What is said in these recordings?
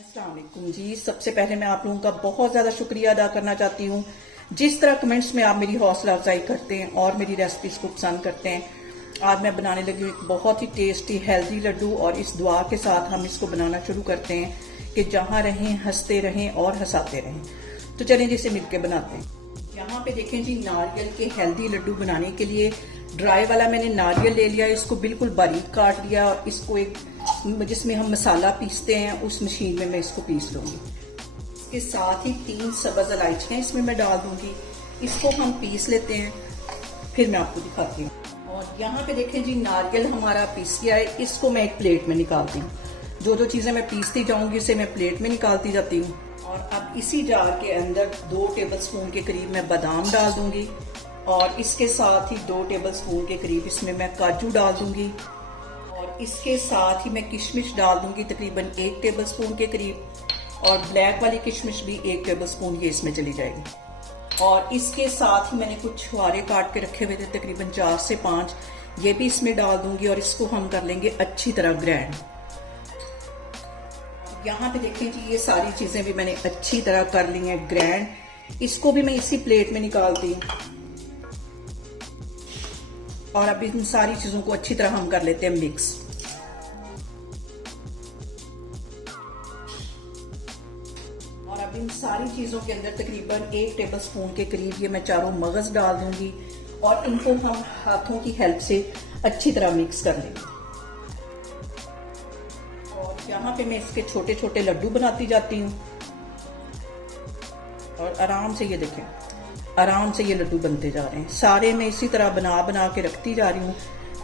अस्सलाम वालेकुम जी। सबसे पहले मैं आप लोगों का बहुत ज़्यादा शुक्रिया अदा करना चाहती हूँ। जिस तरह कमेंट्स में आप मेरी हौसला अफजाई करते हैं और मेरी रेसिपीज को पसंद करते हैं। आज मैं बनाने लगी हूँ एक बहुत ही टेस्टी हेल्दी लड्डू और इस दुआ के साथ हम इसको बनाना शुरू करते हैं कि जहाँ रहें हंसते रहें और हंसाते रहें। तो चलें जिसे मिलकर बनाते हैं। यहाँ पे देखें जी, नारियल के हेल्दी लड्डू बनाने के लिए ड्राई वाला मैंने नारियल ले लिया, इसको बिल्कुल बारीक काट लिया और इसको एक जिसमें हम मसाला पीसते हैं उस मशीन में मैं इसको पीस लूंगी। इसके साथ ही 3 सब्ज इलायचियां इसमें मैं डाल दूंगी। इसको हम पीस लेते हैं, फिर मैं आपको दिखाती हूँ। और यहाँ पे देखें जी, नारियल हमारा पीस गया है। इसको मैं एक प्लेट में निकालती हूँ। जो चीजें मैं पीसती जाऊंगी उसे मैं प्लेट में निकालती जाती हूँ। और अब इसी जार के अंदर 2 टेबलस्पून के करीब मैं बादाम डाल दूंगी और इसके साथ ही 2 टेबलस्पून के करीब इसमें मैं काजू डाल दूंगी और इसके साथ ही मैं किशमिश डाल दूंगी तकरीबन 1 टेबलस्पून के करीब। और ब्लैक वाली किशमिश भी 1 टेबलस्पून ये इसमें चली जाएगी। और इसके साथ ही मैंने कुछ छुहारे काट के रखे हुए थे तकरीबन 4 से 5, ये भी इसमें डाल दूंगी और इसको हम कर लेंगे अच्छी तरह ग्राइंड। यहाँ पे देखें जी, ये सारी चीजें भी मैंने अच्छी तरह कर ली हैं ग्राइंड। इसको भी मैं इसी प्लेट में निकालती हूँ और अब इन सारी चीजों को अच्छी तरह हम कर लेते हैं मिक्स। और अब इन सारी चीजों के अंदर तकरीबन 1 टेबलस्पून के करीब ये मैं चारों मगज डाल दूंगी और इनको हम हाथों की हेल्प से अच्छी तरह मिक्स कर लेंगे। और यहाँ पे मैं इसके छोटे छोटे लड्डू बनाती जाती हूँ और आराम से ये देखें, आराम से ये लड्डू बनते जा रहे हैं। सारे मैं इसी तरह बना बना के रखती जा रही हूँ,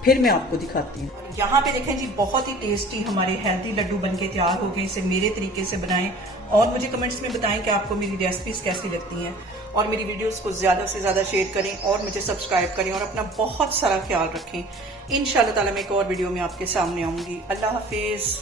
फिर मैं आपको दिखाती हूँ। यहाँ पे देखें जी, बहुत ही टेस्टी हमारे हेल्दी लड्डू बनके तैयार हो गए। इसे मेरे तरीके से बनाएं और मुझे कमेंट्स में बताएं कि आपको मेरी रेसिपीज कैसी लगती हैं। और मेरी वीडियोस को ज्यादा से ज्यादा शेयर करें और मुझे सब्सक्राइब करें और अपना बहुत सारा ख्याल रखें। इंशाल्लाह ताला मैं एक और वीडियो में आपके सामने आऊंगी। अल्लाह हाफिज।